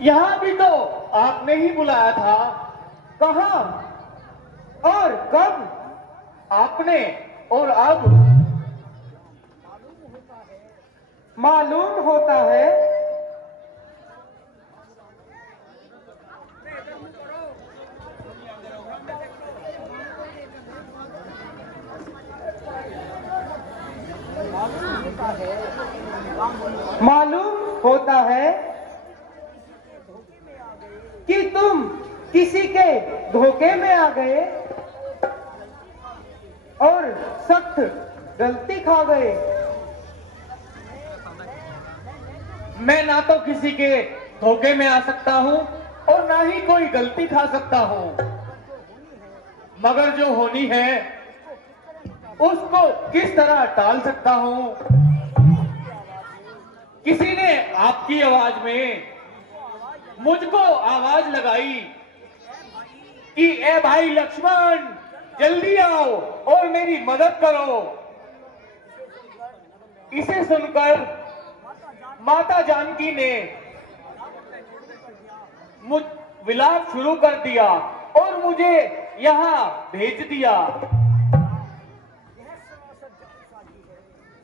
यहाँ भी तो आपने ही बुलाया था। कहाँ और कब? आपने और अब। मालूम होता है। मालूम होता है कि तुम किसी के धोखे में आ गए और सख्त गलती खा गए। मैं ना तो किसी के धोखे में आ सकता हूँ और ना ही कोई गलती खा सकता हूँ, मगर जो होनी है उसको किस तरह टाल सकता हूँ। किसी ने आपकी आवाज में मुझको आवाज लगाई कि ए भाई लक्ष्मण, जल्दी आओ और मेरी मदद करो। इसे सुनकर माता जानकी ने मुझ विलाप शुरू कर दिया और मुझे यहाँ भेज दिया।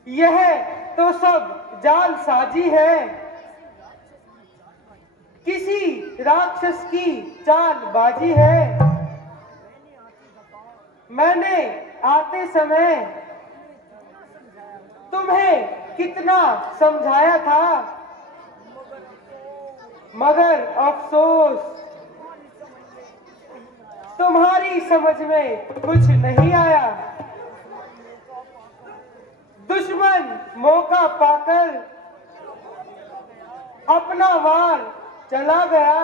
यह तो सब जाल साजी है, किसी राक्षस की चालबाजी है। मैंने आते समय तुम्हें कितना समझाया था, मगर अफसोस तुम्हारी समझ में कुछ नहीं आया। दुश्मन मौका पाकर अपना वार चला गया,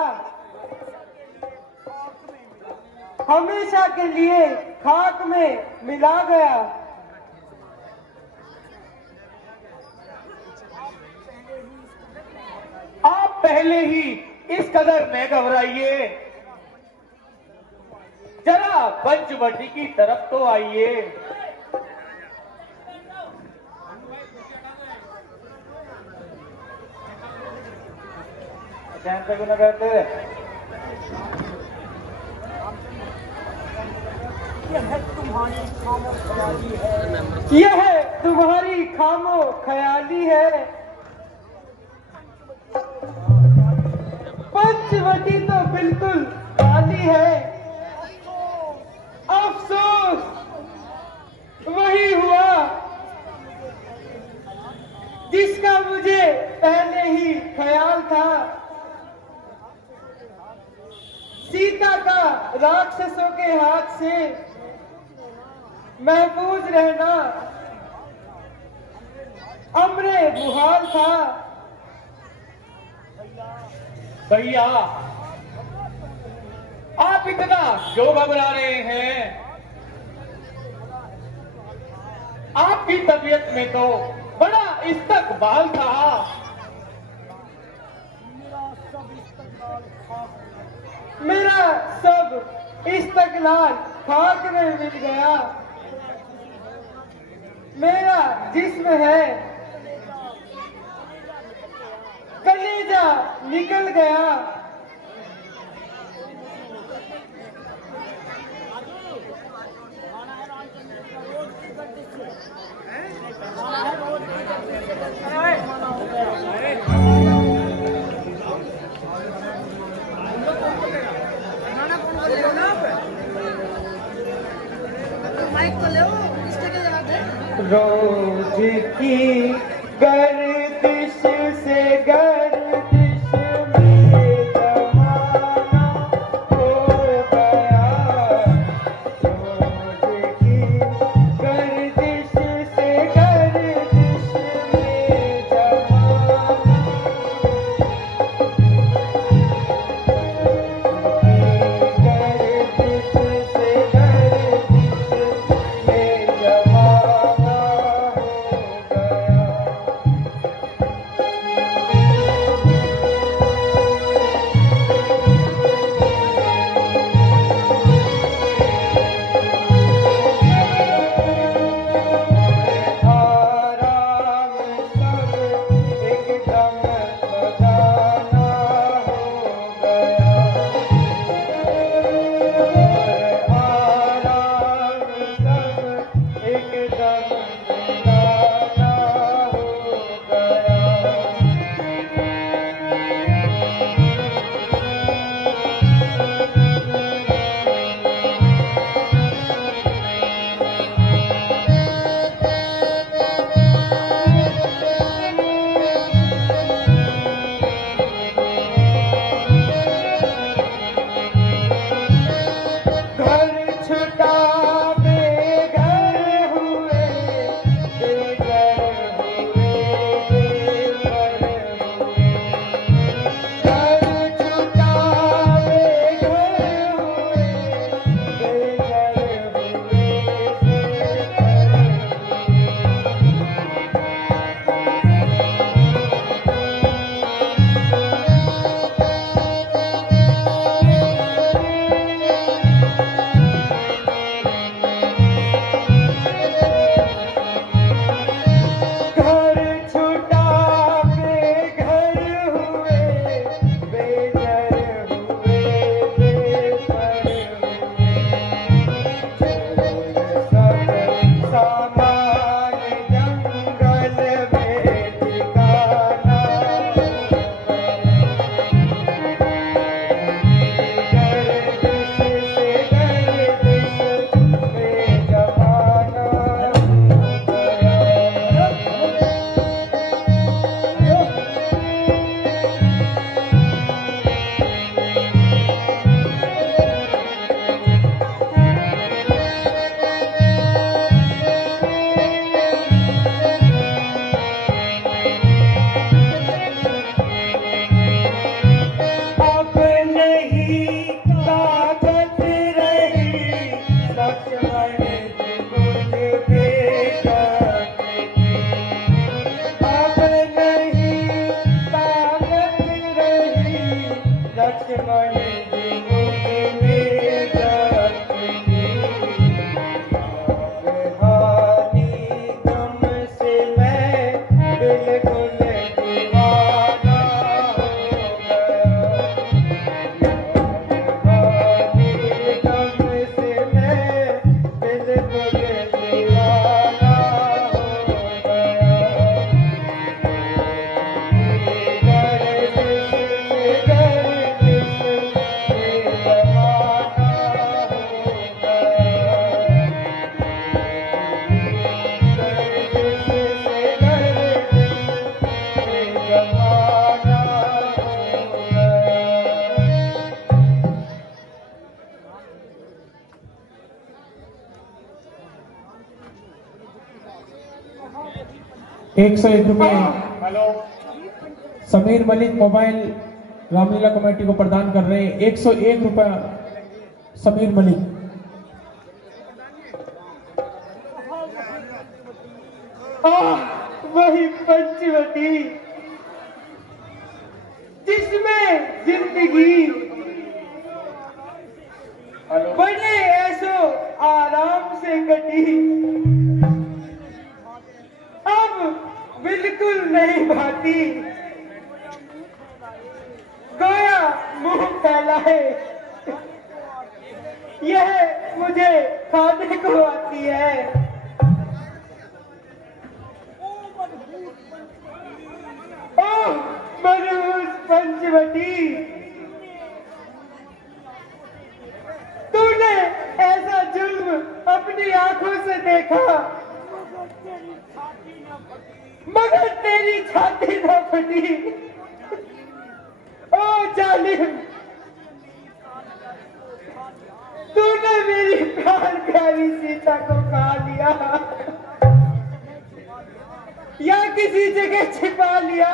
हमेशा के लिए खाक में मिला गया। आप पहले ही इस कदर न घबराइए, जरा पंचवटी की तरफ तो आइए। यह तुम्हारी खामो ख्याली है। पंचवटी तो बिल्कुल खाली है। अफसोस वही हुआ जिसका मुझे पहले ही ख्याल था। सीता का राक्षसों के हाथ से महफूज रहना अमरे मुहाल था। भैया, आप इतना क्यों घबरा रहे हैं? आपकी तबीयत में तो बड़ा इस्तकबाल था। मेरा सब इस्तकलाल खाक में मिल गया। मेरा जिस्म है कलेजा निकल गया। रोज की गर्दिश से गर्दिश में जमाना हो गया। रोज की गर्दिश से गर्दिश में जमाना, गर्दिश से गर्दिश में जमाना हो गया। लक्ष्मण जी मुनि में जपनी, हानि गम से मैं बिल्कुल दीवाना हो गया। हानि गम से मैं बिल्कुल दीवाना हो गया। ₹101 hello, Sameer Malik mobile Ramlila committee को प्रदान कर रहे हैं। ₹101 समीर मलिक। वही पंचवटी जिसमें जिंदगी बड़े ऐसो आराम से कटी, अब बिल्कुल नहीं भाती। गोया मुंह फैलाए यह मुझे खाने को आती है। ओह मनहूस पंचवटी, तूने ऐसा जुल्म अपनी आंखों से देखा, मगर तेरी छाती न फटी। ओ जालिम, तूने मेरी प्यार प्यारी सीता को खा लिया या किसी जगह छिपा लिया।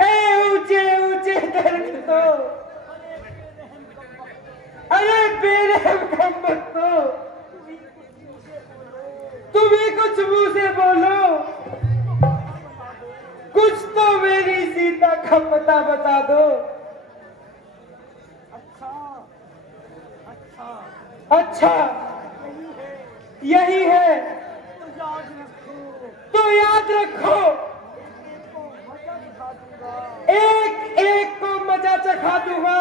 ए ऊंचे ऊंचे दरख्तों, अरे बेरहम खम्बत तो, तुम्हें कुछ मुंह से बोलो, कुछ तो मेरी सीता का पता बता दो। अच्छा यही है तो याद रखो, एक एक को मजा चखा दूंगा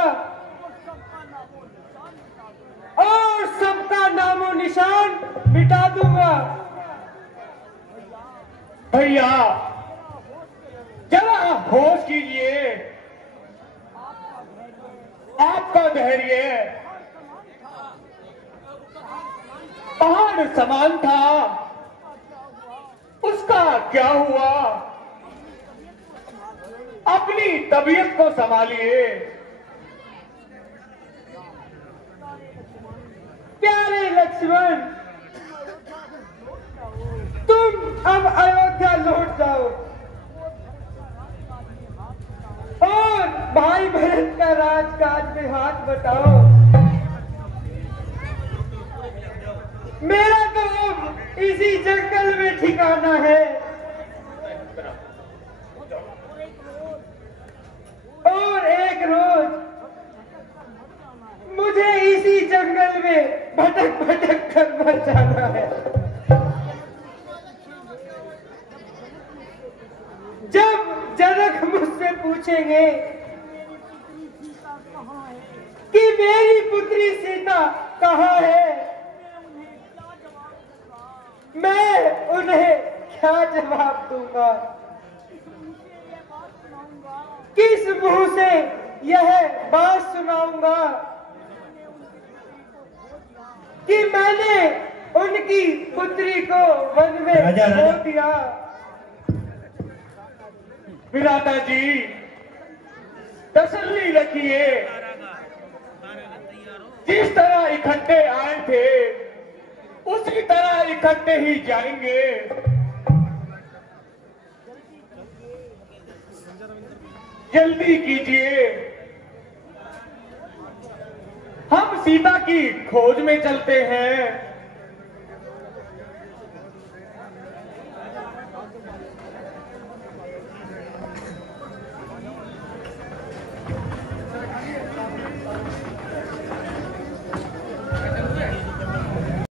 और सबका नामो निशान मिटा दूंगा। भैया जरा होश कीजिए, आपका धैर्य पहाड़ समान था, उसका क्या हुआ? अपनी तबीयत को संभालिए। प्यारे लक्ष्मण, तुम अब अयोध्या लौट जाओ और भाई भरत का राजकाज में हाथ बटाओ। मेरा तो अब इसी जंगल में ठिकाना है और एक रोज मुझे इसी जंगल में भटक भटक कर मर जाना है। जब जनक मुझसे पूछेंगे कि मेरी पुत्री सीता कहाँ है, मैं उन्हें क्या जवाब दूंगा? किस मुंह से यह बात सुनाऊंगा कि मैंने उनकी पुत्री को वन में खो दिया? विराटा जी तसल्ली रखिए, जिस तरह इकट्ठे आए थे उसी तरह इकट्ठे ही जाएंगे। जल्दी कीजिए, हम सीता की खोज में चलते हैं।